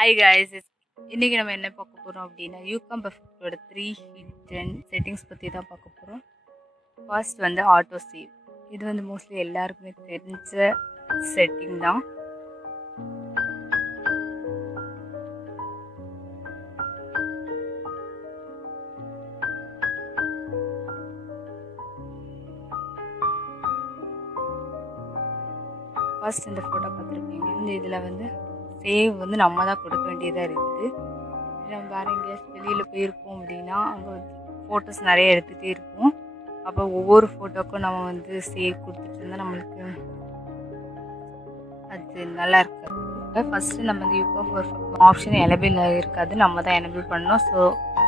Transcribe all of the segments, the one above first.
Hi guys, இன்னைக்கு நம்ம என்ன பார்க்க போறோம் அப்படின்னா Youcam Perfectோட 3 hidden settings பத்தி தான் பார்க்க போறோம். ஃபர்ஸ்ட் வந்து ஆட்டோ சேவ். இது வந்து மோஸ்ட்லி எல்லாருக்குமே தெரிஞ்ச செட்டிங் தான். ஃபர்ஸ்ட் இந்த ஃபோட்டோ பார்த்துருப்பீங்க. இந்த இதில் வந்து சேவ் வந்து நம்ம தான் கொடுக்க வேண்டியதாக இருக்குது. நம்ம வேறு எங்கேயாச்சும் வெளியில் போயிருப்போம் அப்படின்னா அங்கே வந்து ஃபோட்டோஸ் நிறைய எடுத்துகிட்டே இருப்போம். அப்போ ஒவ்வொரு ஃபோட்டோக்கும் நம்ம வந்து சேவ் கொடுத்துட்டு இருந்தால் நம்மளுக்கு அது நல்லா இருக்காது. ஃபஸ்ட்டு நம்ம வந்து Youcam ஆப்ஷன் எனபிள் இருக்காது, நம்ம தான் எனபிள் பண்ணணும். ஸோ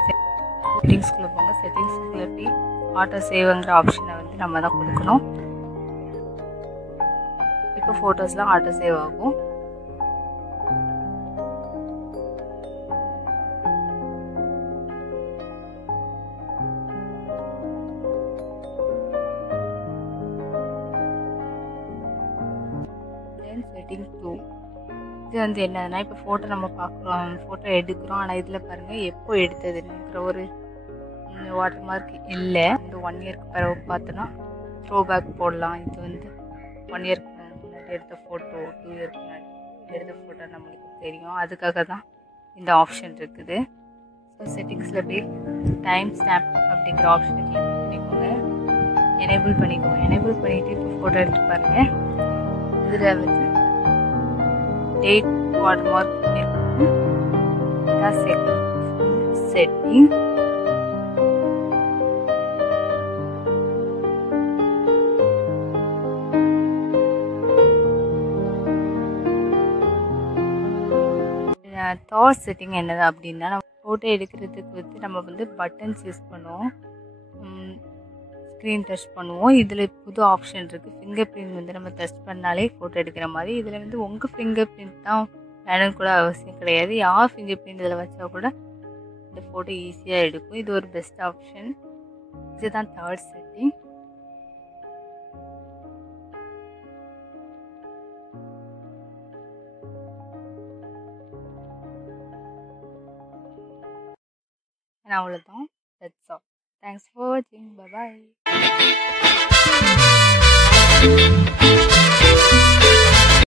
செட்டிங்ஸ்குள்ளே போங்க. செட்டிங்ஸ்குள்ளே போய் ஆட்டோ சேவ்ங்கிற ஆப்ஷனை வந்து நம்ம தான் கொடுக்கணும். இப்போ ஃபோட்டோஸ்லாம் ஆட்டோ சேவ் ஆகும். செட்டிங் 2 இது வந்து என்னதுன்னா, இப்போ ஃபோட்டோ நம்ம பார்க்குறோம், ஃபோட்டோ எடுக்கிறோம். ஆனால் இதில் பாருங்கள் எப்போ எடுத்ததுங்கிற ஒரு வாட்டர் மார்க் இல்லை. இந்த 1 இயருக்கு பிறகு பார்த்தோன்னா த்ரோ பேக் போடலாம். இது வந்து 1 இயருக்கு முன்னாடி எடுத்த ஃபோட்டோ, 2 இயருக்கு முன்னாடி எடுத்த ஃபோட்டோ நம்மளுக்கு தெரியும். அதுக்காக தான் இந்த ஆப்ஷன் இருக்குது. ஸோ செட்டிங்ஸில் போய் டைம் ஸ்டாம்ப் அப்படிங்கிற ஆப்ஷனை கிளிக் பண்ணிக்கோங்க, எனேபிள் பண்ணிக்கோங்க. எனேபிள் பண்ணிவிட்டு இப்போ ஃபோட்டோ எடுத்து பாருங்கள். இதில் வந்து டேட் வாட்டர் மார்க் இருக்கும். இதான் செட்டிங். தேர்ட் செட்டிங் என்னது அப்படின்னா, நம்ம ஃபோட்டோ எடுக்கிறதுக்கு வந்து நம்ம வந்து பட்டன்ஸ் யூஸ் பண்ணுவோம், ஸ்க்ரீன் டச் பண்ணுவோம். இதில் புது ஆப்ஷன் இருக்குது. ஃபிங்கர் பிரிண்ட் வந்து நம்ம டச் பண்ணாலே ஃபோட்டோ எடுக்கிற மாதிரி. இதில் வந்து உங்கள் ஃபிங்கர் பிரிண்ட் தான் வேணும்னு கூட அவசியம் கிடையாது. யார் ஃபிங்கர் பிரிண்ட் இதில் வச்சா கூட இந்த ஃபோட்டோ ஈஸியாக எடுக்கும். இது ஒரு பெஸ்ட் ஆப்ஷன். இதுதான் தேர்ட் செட்டிங். அவ்வளோதான். That's all. Thanks for watching. Bye bye.